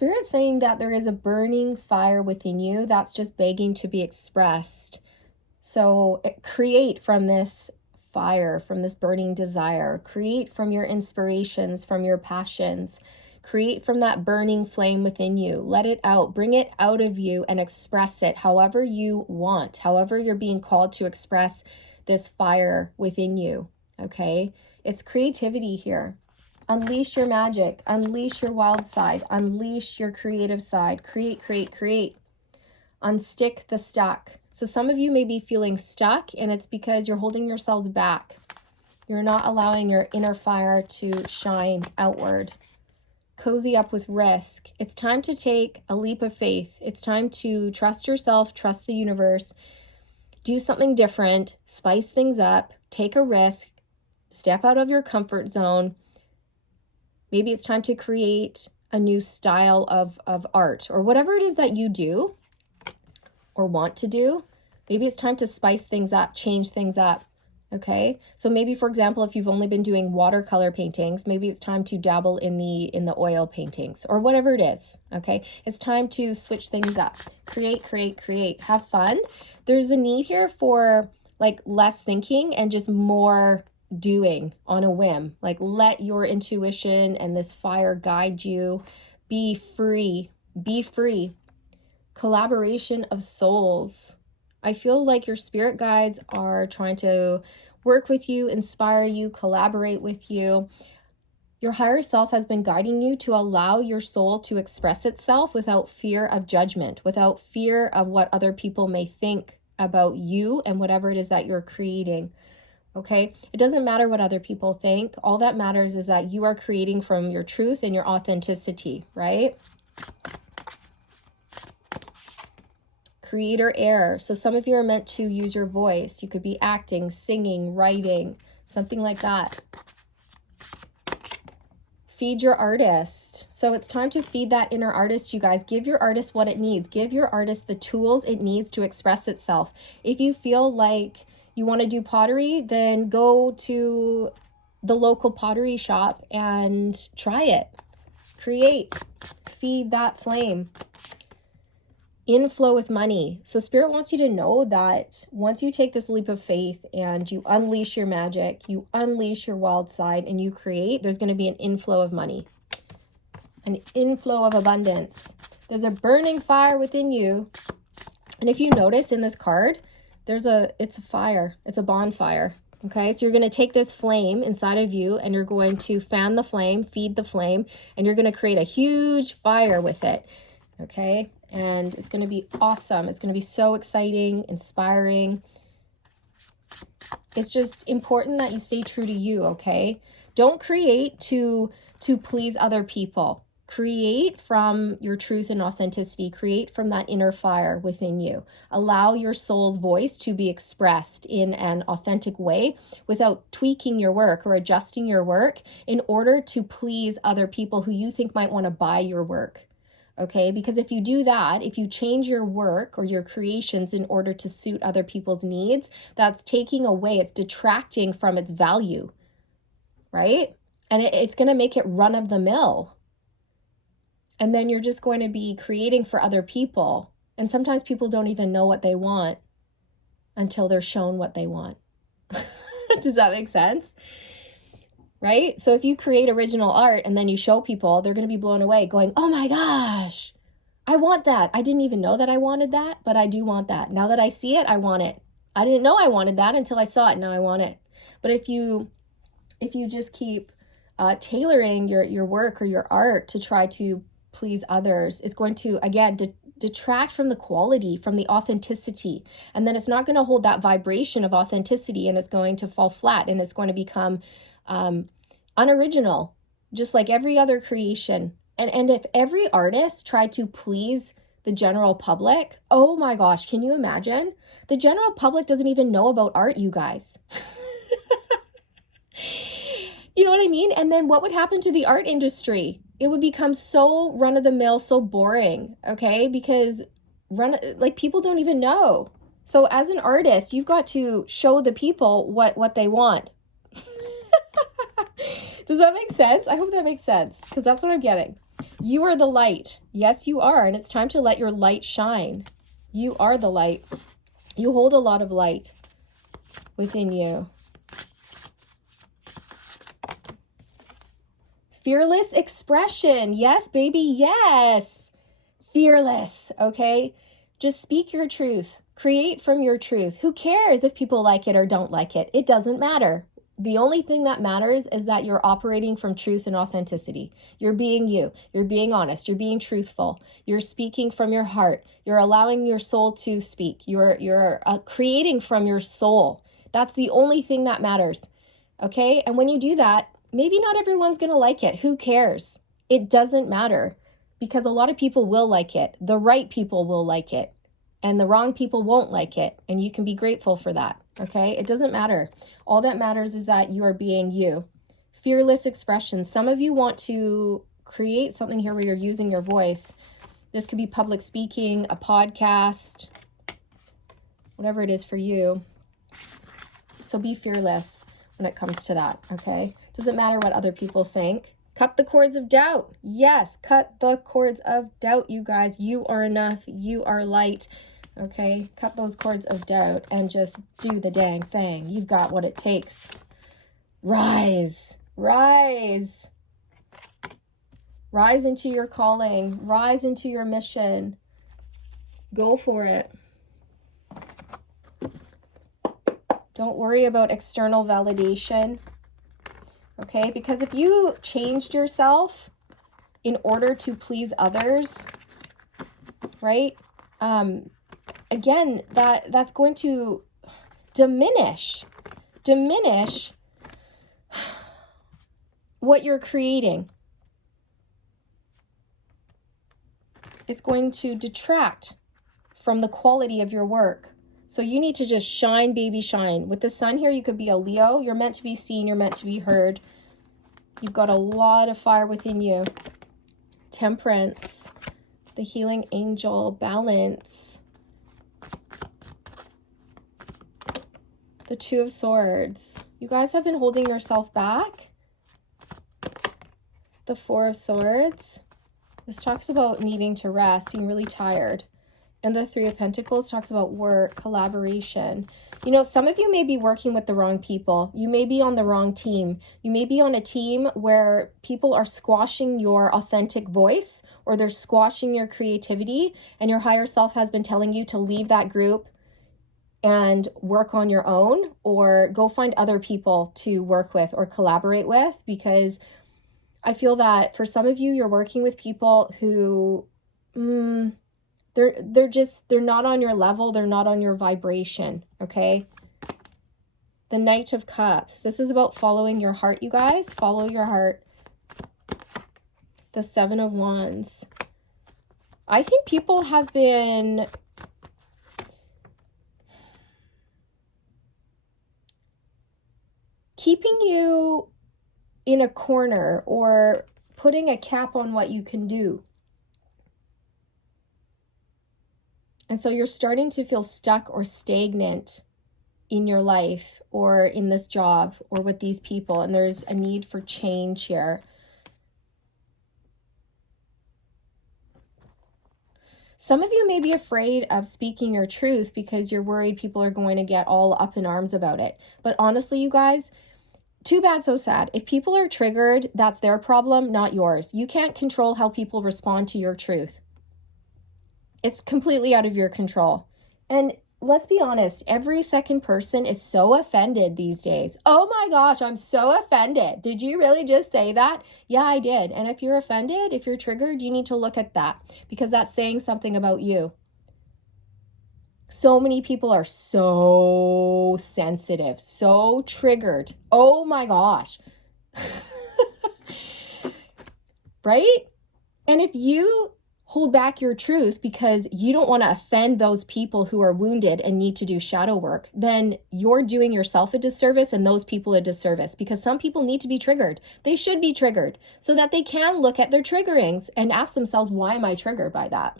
Spirit's saying that there is a burning fire within you that's just begging to be expressed. So create from this fire, from this burning desire. Create from your inspirations, from your passions. Create from that burning flame within you. Let it out. Bring it out of you and express it however you want, however you're being called to express this fire within you. Okay? It's creativity here. Unleash your magic. Unleash your wild side. Unleash your creative side. Create, create, create. Unstick the stuck. So some of you may be feeling stuck, and it's because you're holding yourselves back. You're not allowing your inner fire to shine outward. Cozy up with risk. It's time to take a leap of faith. It's time to trust yourself, trust the universe, do something different, spice things up, take a risk, step out of your comfort zone. Maybe it's time to create a new style of art or whatever it is that you do or want to do. Maybe it's time to spice things up, change things up. Okay, so maybe, for example, if you've only been doing watercolor paintings, maybe it's time to dabble in the oil paintings or whatever it is. Okay, it's time to switch things up. Create, create, create. Have fun. There's a need here for like less thinking and just more doing on a whim. Like let your intuition and this fire guide you. Be free. Be free. Collaboration of souls. I feel like your spirit guides are trying to work with you, inspire you, collaborate with you. Your higher self has been guiding you to allow your soul to express itself without fear of judgment, without fear of what other people may think about you and whatever it is that you're creating. Okay? It doesn't matter what other people think. All that matters is that you are creating from your truth and your authenticity, right? Creator air. So some of you are meant to use your voice. You could be acting, singing, writing, something like that. Feed your artist. So it's time to feed that inner artist, you guys. Give your artist what it needs. Give your artist the tools it needs to express itself. If you feel like you want to do pottery, then go to the local pottery shop and try it. Create. Feed that flame. Inflow with money. So Spirit wants you to know that once you take this leap of faith and you unleash your magic, you unleash your wild side and you create, there's going to be an inflow of money, an inflow of abundance. There's a burning fire within you. And if you notice in this card, it's a fire. It's a bonfire. Okay, so you're going to take this flame inside of you and you're going to fan the flame, feed the flame, and you're going to create a huge fire with it. Okay, and it's going to be awesome. It's going to be so exciting, inspiring. It's just important that you stay true to you, okay? Don't create to please other people. Create from your truth and authenticity. Create from that inner fire within you. Allow your soul's voice to be expressed in an authentic way without tweaking your work or adjusting your work in order to please other people who you think might want to buy your work. Okay, because if you do that, if you change your work or your creations in order to suit other people's needs, that's taking away, it's detracting from its value, right? And it's going to make it run of the mill. And then you're just going to be creating for other people. And sometimes people don't even know what they want until they're shown what they want. Does that make sense? Right? So if you create original art and then you show people, they're going to be blown away going, oh my gosh, I want that. I didn't even know that I wanted that, but I do want that. Now that I see it, I want it. I didn't know I wanted that until I saw it. Now I want it. But if you just keep tailoring your work or your art to try to please others, it's going to, again, detract from the quality, from the authenticity. And then it's not going to hold that vibration of authenticity, and it's going to fall flat, and it's going to become unoriginal, just like every other creation. And if every artist tried to please the general public, oh my gosh, can you imagine? The general public doesn't even know about art, you guys. You know what I mean? And then what would happen to the art industry? It would become so run-of-the-mill, so boring, okay? Because people don't even know. So as an artist, you've got to show the people what they want. Does that make sense? I hope that makes sense, because that's what I'm getting. You are the light. Yes, you are. And it's time to let your light shine. You are the light. You hold a lot of light within you. Fearless expression. Yes, baby. Yes. Fearless. Okay. Just speak your truth. Create from your truth. Who cares if people like it or don't like it? It doesn't matter. The only thing that matters is that you're operating from truth and authenticity. You're being you. You're being honest. You're being truthful. You're speaking from your heart. You're allowing your soul to speak. You're creating from your soul. That's the only thing that matters. Okay? And when you do that, maybe not everyone's going to like it. Who cares? It doesn't matter, because a lot of people will like it. The right people will like it, and the wrong people won't like it. And you can be grateful for that. Okay? It doesn't matter. All that matters is that you are being you. Fearless expression. Some of you want to create something here where you're using your voice. This could be public speaking, a podcast, whatever it is for you. So be fearless when it comes to that, okay? Doesn't matter what other people think. Cut the cords of doubt. Yes, cut the cords of doubt, you guys. You are enough. You are light, okay? Cut those cords of doubt and just do the dang thing. You've got what it takes. Rise. Rise. Rise into your calling. Rise into your mission. Go for it. Don't worry about external validation, okay? Because if you changed yourself in order to please others, right? Again, that's going to diminish what you're creating. It's going to detract from the quality of your work. So you need to just shine, baby, shine. With the sun here, you could be a Leo. You're meant to be seen. You're meant to be heard. You've got a lot of fire within you. Temperance, the healing angel, balance. The Two of Swords. You guys have been holding yourself back. The Four of Swords. This talks about needing to rest, being really tired. And the Three of Pentacles talks about work, collaboration. You know, some of you may be working with the wrong people. You may be on the wrong team. You may be on a team where people are squashing your authentic voice, or they're squashing your creativity, and your higher self has been telling you to leave that group and work on your own, or go find other people to work with or collaborate with, because I feel that for some of you, you're working with people who... They're not on your level. They're not on your vibration, okay? The Knight of Cups. This is about following your heart, you guys. Follow your heart. The Seven of Wands. I think people have been keeping you in a corner or putting a cap on what you can do. And so you're starting to feel stuck or stagnant in your life or in this job or with these people. And there's a need for change here. Some of you may be afraid of speaking your truth because you're worried people are going to get all up in arms about it. But honestly, you guys, too bad, so sad. If people are triggered, that's their problem, not yours. You can't control how people respond to your truth. It's completely out of your control. And let's be honest, every second person is so offended these days. Oh my gosh, I'm so offended. Did you really just say that? Yeah, I did. And if you're offended, if you're triggered, you need to look at that, because that's saying something about you. So many people are so sensitive, so triggered. Oh my gosh. Right? And if you hold back your truth because you don't want to offend those people who are wounded and need to do shadow work, then you're doing yourself a disservice and those people a disservice, because some people need to be triggered. They should be triggered so that they can look at their triggerings and ask themselves, why am I triggered by that?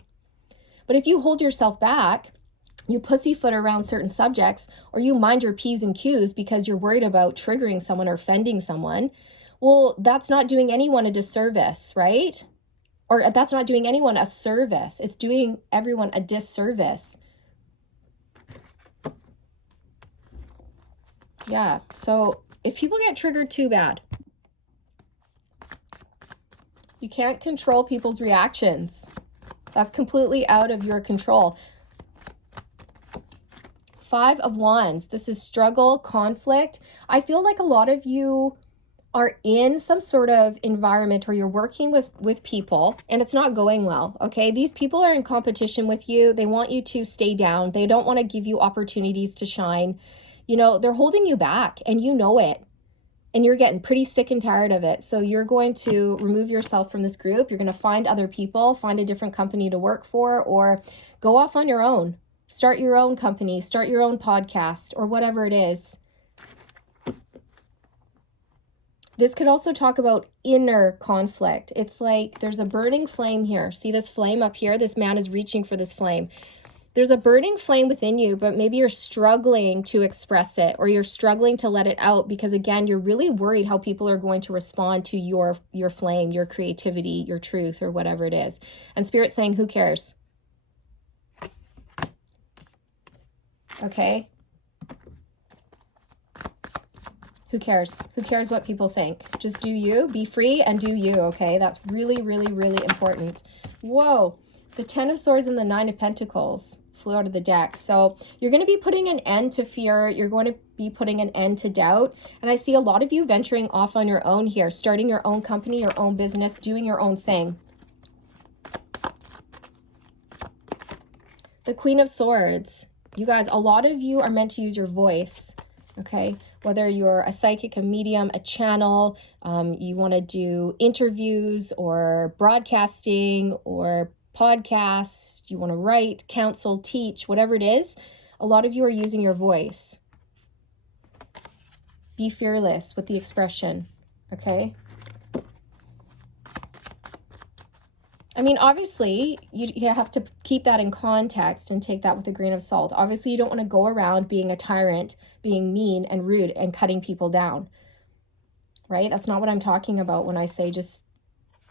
But if you hold yourself back, you pussyfoot around certain subjects, or you mind your P's and Q's because you're worried about triggering someone or offending someone, well, that's not doing anyone a disservice, right? or that's not doing anyone a service. It's doing everyone a disservice. Yeah, so if people get triggered, too bad. You can't control people's reactions. That's completely out of your control. 5 of Wands. This is struggle, conflict. I feel like a lot of you are in some sort of environment or you're working with people and it's not going well, okay? These people are in competition with you. They want you to stay down. They don't want to give you opportunities to shine. You know, they're holding you back and you know it. And you're getting pretty sick and tired of it. So you're going to remove yourself from this group. You're going to find other people, find a different company to work for, or go off on your own. Start your own company, start your own podcast, or whatever it is. This could also talk about inner conflict. It's like there's a burning flame here. See this flame up here? This man is reaching for this flame. There's a burning flame within you, but maybe you're struggling to express it or you're struggling to let it out because, again, you're really worried how people are going to respond to your flame, your creativity, your truth, or whatever it is. And Spirit's saying, who cares? Okay? Who cares? Who cares what people think? Just do you, be free, and do you, okay? That's really, really, really important. Whoa, the 10 of Swords and the 9 of Pentacles flew out of the deck. So you're going to be putting an end to fear. You're going to be putting an end to doubt. And I see a lot of you venturing off on your own here, starting your own company, your own business, doing your own thing. The Queen of Swords. You guys, a lot of you are meant to use your voice, okay? Whether you're a psychic, a medium, a channel, you want to do interviews or broadcasting or podcasts, you want to write, counsel, teach, whatever it is, a lot of you are using your voice. Be fearless with the expression, okay? I mean, obviously, you have to keep that in context and take that with a grain of salt. Obviously, you don't want to go around being a tyrant, being mean and rude and cutting people down, right? That's not what I'm talking about when I say just,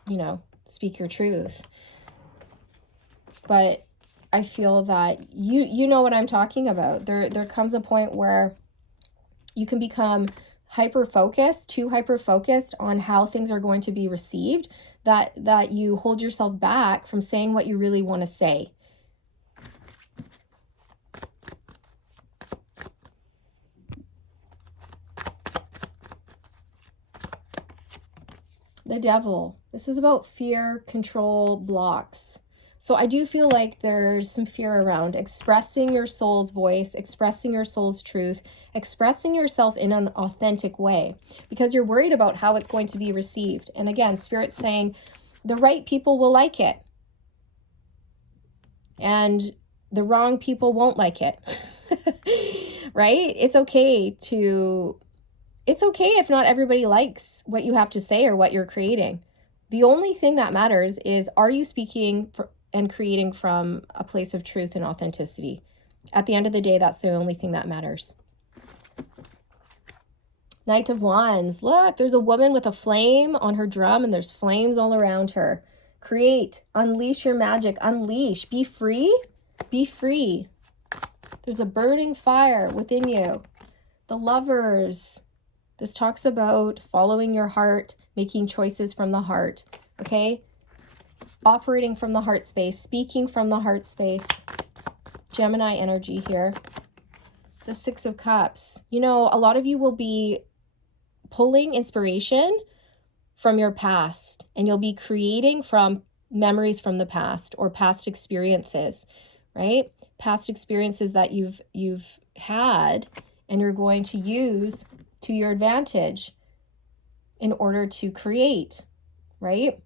you know, speak your truth. But I feel that you know what I'm talking about. There comes a point where you can become too hyper-focused on how things are going to be received, that you hold yourself back from saying what you really want to say. The Devil. This is about fear, control, blocks. So I do feel like there's some fear around expressing your soul's voice, expressing your soul's truth, expressing yourself in an authentic way, because you're worried about how it's going to be received. And again, Spirit's saying the right people will like it, and the wrong people won't like it, right? It's okay if not everybody likes what you have to say or what you're creating. The only thing that matters is, are you speaking and creating from a place of truth and authenticity? At the end of the day, that's the only thing that matters. Knight of Wands. Look, there's a woman with a flame on her drum and there's flames all around her. Create, unleash your magic, unleash, be free, be free. There's a burning fire within you. The Lovers. This talks about following your heart, making choices from the heart, okay? Operating from the heart space, speaking from the heart space. Gemini energy here. The Six of Cups. You know, a lot of you will be pulling inspiration from your past, and you'll be creating from memories from the past or past experiences, right? Past experiences that you've had and you're going to use to your advantage in order to create, right?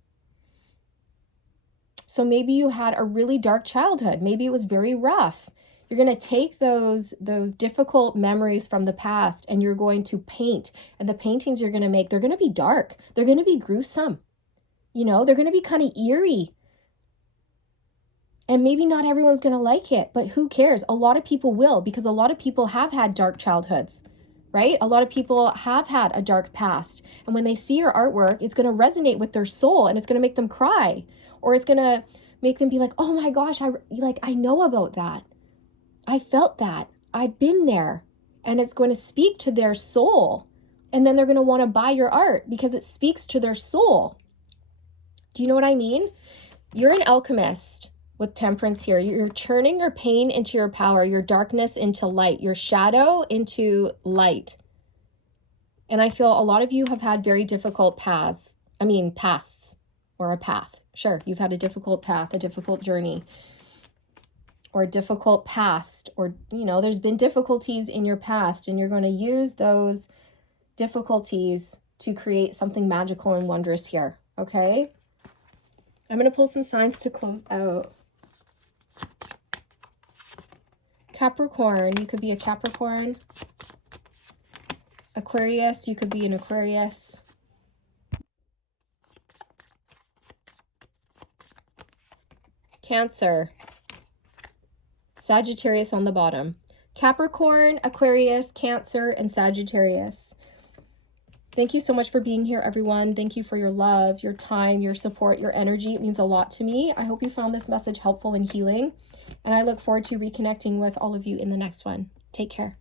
So maybe you had a really dark childhood. Maybe it was very rough. You're going to take those difficult memories from the past and you're going to paint. And the paintings you're going to make, they're going to be dark. They're going to be gruesome. You know, they're going to be kind of eerie. And maybe not everyone's going to like it, but who cares? A lot of people will, because a lot of people have had dark childhoods. right? A lot of people have had a dark past. And when they see your artwork, it's going to resonate with their soul and it's going to make them cry. Or it's going to make them be like, oh my gosh, I know about that. I felt that. I've been there. And it's going to speak to their soul. And then they're going to want to buy your art because it speaks to their soul. Do you know what I mean? You're an alchemist with temperance here. You're turning your pain into your power, your darkness into light, your shadow into light. And I feel a lot of you have had very difficult pasts, or a path. Sure, you've had a difficult path, a difficult journey, or a difficult past, or, there's been difficulties in your past, and you're going to use those difficulties to create something magical and wondrous here, okay? I'm going to pull some signs to close out. Capricorn, you could be a Capricorn. Aquarius, you could be an Aquarius. Cancer. Sagittarius on the bottom. Capricorn, Aquarius, Cancer, and Sagittarius. Thank you so much for being here, everyone. Thank you for your love, your time, your support, your energy. It means a lot to me. I hope you found this message helpful and healing. And I look forward to reconnecting with all of you in the next one. Take care.